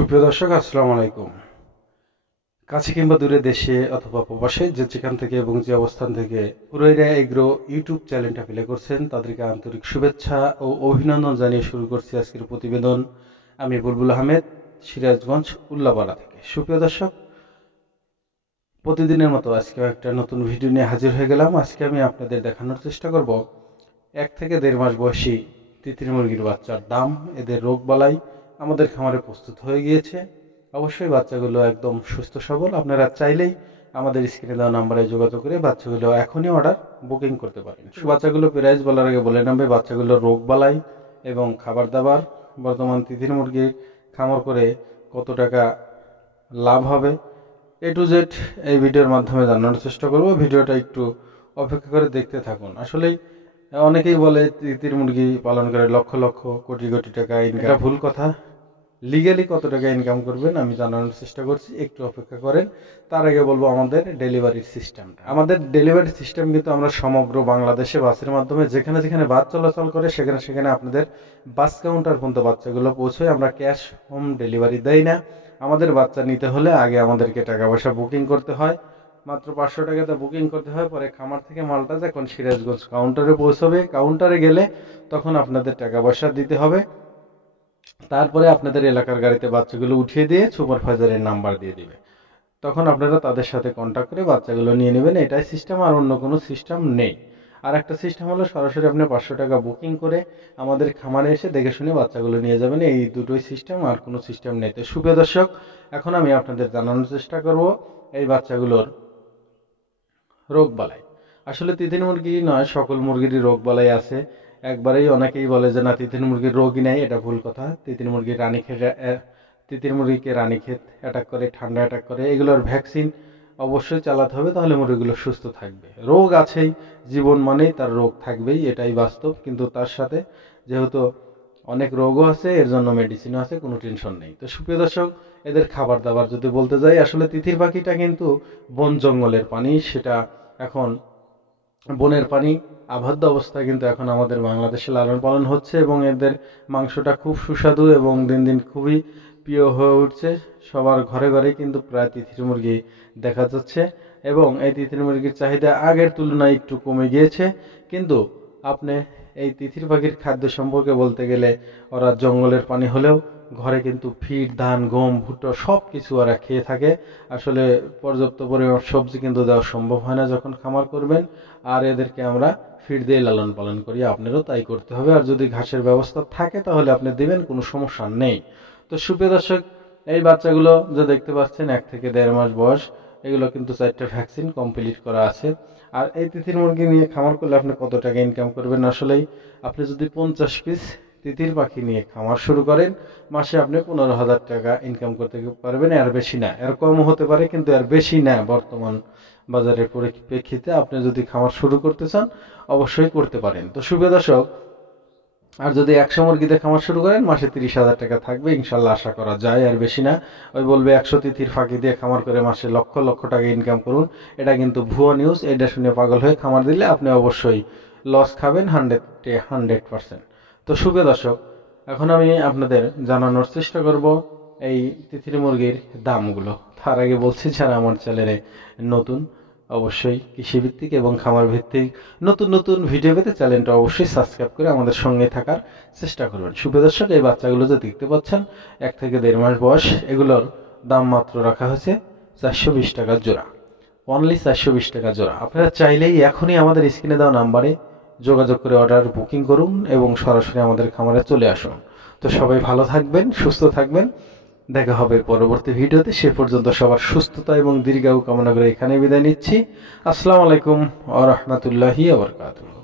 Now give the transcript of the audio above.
সুপ্রিয় দর্শক, আসসালামু আলাইকুম। কাছে কিংবা দূরে, দেশে অথবা প্রবাসে, যে যেখান থেকে এবং যে অবস্থান থেকে হুরাইরা এগ্রো ইউটিউব চ্যানেলটা প্লে করছেন, তাদেরকে আন্তরিক শুভেচ্ছা ও অভিনন্দন জানিয়ে শুরু করছি আজকের প্রতিবেদন। আমি বুলবুল আহমেদ, সিরাজগঞ্জ উল্লাপাড়া থেকে। সুপ্রিয় দর্শক, প্রতিদিনের মতো আজকেও একটা নতুন ভিডিও নিয়ে হাজির হয়ে গেলাম। আজকে আমি আপনাদের দেখানোর চেষ্টা করব 1 থেকে 1.5 মাস বয়সী তিতির মুরগির বাচ্চার দাম, এদের রোগবালাই আমাদের খামারে প্রস্তুত হয়ে গিয়েছে। অবশ্যই বাচ্চাগুলো একদম সুস্থ সবল। আপনারা চাইলেই আমাদের স্ক্রিনে দেওয়া নাম্বারে যোগাযোগ করে বাচ্চাগুলো এখনই অর্ডার বুকিং করতে পারেন। বাচ্চাগুলো প্রাইস বলার আগে বলে নেবে বাচ্চাগুলোর রোগবালাই এবং খাবার দাবার, বর্তমান তিতির মুরগির খামার করে কত টাকা লাভ হবে, এ টু জেড এই ভিডিওর মাধ্যমে জানানোর চেষ্টা করব। ভিডিওটা একটু অপেক্ষা করে দেখতে থাকুন। আসলেই অনেকেই বলে তিতির মুরগি পালন করে লক্ষ লক্ষ কোটি কোটি টাকা ইনকাম। এটা ভুল কথা। লিগ্যালি কত টাকা ইনকাম করবেন আমি জানানোর চেষ্টা করছি, একটু অপেক্ষা করেন। তার আগে বলবো আমাদের ডেলিভারির সিস্টেমটা। আমাদের ডেলিভারি সিস্টেম কিন্তু আমরা সমগ্র বাংলাদেশে বাসের মাধ্যমে যেখানে যেখানে বাস চলাচল করে সেখানে সেখানে আপনাদের বাস কাউন্টার পর্যন্ত বাচ্চাগুলো পৌঁছয়। আমরা ক্যাশ হোম ডেলিভারি দেই না। আমাদের বাচ্চা নিতে হলে আগে আমাদেরকে টাকা পয়সা বুকিং করতে হয়। মাত্র 500 টাকাতে বুকিং করতে হয়। পরে খামার থেকে মালটা যখন সিরাজগঞ্জ কাউন্টারে পৌঁছবে, কাউন্টারে গেলে তখন আপনাদের টাকা পয়সা দিতে হবে। তারপরে আপনাদের এলাকার গাড়িতে বাচ্চাগুলো উঠিয়ে দিয়ে সুপারভাইজারের নাম্বার দিয়ে দিবে। তখন আপনারা তাদের সাথে কন্ট্যাক্ট করে বাচ্চাগুলো নিয়ে নেবেন। এটাই সিস্টেম, আর অন্য কোনো সিস্টেম নেই। আর একটা সিস্টেম হলো সরাসরি আপনি 500 টাকা বুকিং করে আমাদের খামারে এসে দেখে শুনে বাচ্চাগুলো নিয়ে যাবেন। এই দুটোই সিস্টেম, আর কোনো সিস্টেম নেই। তো সুপ্রিয় দর্শক, এখন আমি আপনাদের জানানোর চেষ্টা করব এই বাচ্চাগুলোর রোগবালাই। আসলে তিতির মুরগি নয়, সকল মুরগিরই রোগবালাই আছে। একবারেই অনেকেই বলে যে না, তিতির মুরগির রোগই নাই, এটা ভুল কথা। তিতির মুরগিকে রানীক্ষেত অ্যাটাক করে, ঠান্ডা অ্যাটাক করে, এগুলোর ভ্যাকসিন অবশ্যই চালাতে হবে, তাহলে মুরগিগুলো সুস্থ থাকবে। রোগ আছেই, জীবন মানেই তার রোগ থাকবেই, এটাই বাস্তব। কিন্তু তার সাথে যেহেতু অনেক রোগও আছে, এর জন্য মেডিসিনও আছে, কোনো টেনশন নেই। তো সুপ্রিয় দর্শক, এদের খাবার দাবার যদি বলতে যাই, আসলে তিতির পাখিটা কিন্তু বন জঙ্গলের পানি, সেটা এখন বনের পানি আবদ্ধ অবস্থায় কিন্তু এখন আমাদের বাংলাদেশে লালন পালন হচ্ছে, এবং এদের মাংসটা খুব সুস্বাদু এবং দিন দিন খুবই প্রিয় হয়ে উঠছে। সবার ঘরে ঘরেই কিন্তু প্রায় তিতির মুরগি দেখা যাচ্ছে, এবং এই তিতির মুরগির চাহিদা আগের তুলনায় একটু কমে গিয়েছে। কিন্তু আপনি এই তিতির পাখির খাদ্য সম্পর্কে বলতে গেলে, ওরা জঙ্গলের পানি হলেও ঘরে কিন্তু ফিড, ধান, গম, ভুট্টা সব কিছু ওরা খেয়ে থাকে। আসলে পর্যাপ্ত পরিমাণ সবজি কিন্তু দেওয়া সম্ভব হয় না যখন খামার করবেন। আর এদেরকে আমরা ফিড দিয়ে লালন পালন করি, আপনারও তাই করতে হবে। আর যদি ঘাসের ব্যবস্থা থাকে তাহলে আপনি দিবেন, কোনো সমস্যা নেই। তো সুপ্রিয় দর্শক, এই বাচ্চাগুলো যে দেখতে পাচ্ছেন 1 থেকে 1.5 মাস বয়স, এগুলো কিন্তু 4টা ভ্যাকসিন কমপ্লিট করা আছে। আর এই তিতির মুরগি নিয়ে খামার করলে আপনি কত টাকা ইনকাম করবেন? আসলেই আপনি যদি 50 পিস তিতির পাখি নিয়ে খামার শুরু করেন, মাসে আপনি 15,000 টাকা ইনকাম করতে পারবেন। এর বেশি না, এর কম হতে পারে, কিন্তু এর বেশি না। বর্তমান বাজারের পরিপ্রেক্ষিতে আপনি যদি খামার শুরু করতে চান অবশ্যই করতে পারেন। তো সুপ্রিয় দর্শক, আর যদি 100 মুরগিতে খামার শুরু করেন, মাসে 30,000 টাকা থাকবে ইনশাল্লাহ, আশা করা যায়। আর বেশি না। ওই বলবে 100 তিতির ফাঁকি দিয়ে খামার করে মাসে লক্ষ লক্ষ টাকা ইনকাম করুন, এটা কিন্তু ভুয়া নিউজ। এটা শুনে পাগল হয়ে খামার দিলে আপনি অবশ্যই লস খাবেন 100%। তো সুপ্রিয় দর্শক, এখন আমি আপনাদের জানানোর চেষ্টা করব এই তিতির মুরগির দামগুলো। তার আগে বলছি, যারা আমার চ্যানেলে নতুন, অবশ্যই কৃষিভিত্তিক এবং খামার ভিত্তিক নতুন নতুন ভিডিও পেতে চ্যানেলটা অবশ্যই সাবস্ক্রাইব করে আমাদের সঙ্গে থাকার চেষ্টা করবেন। সুপ্রিয় দর্শক, এই বাচ্চাগুলো যে দেখতে পাচ্ছেন 1 থেকে 1.5 মাস বয়স, এগুলোর দাম মাত্র রাখা হয়েছে 420 টাকা জোড়া। অনলি 420 টাকা জোড়া। আপনারা চাইলেই এখনই আমাদের স্ক্রিনে দেওয়া নাম্বারে যোগাযোগ করে অর্ডার বুকিং করুন এবং সরাসরি আমাদের খামারে চলে আসুন। তো সবাই ভালো থাকবেন, সুস্থ থাকবেন। দেখা হবে পরবর্তী ভিডিওতে। সে পর্যন্ত সবার সুস্থতা এবং দীর্ঘায়ু কামনা করে এখানে বিদায় নিচ্ছি। আসসালামু আলাইকুম ওয়া রাহমাতুল্লাহি ওয়া বারাকাতুহু।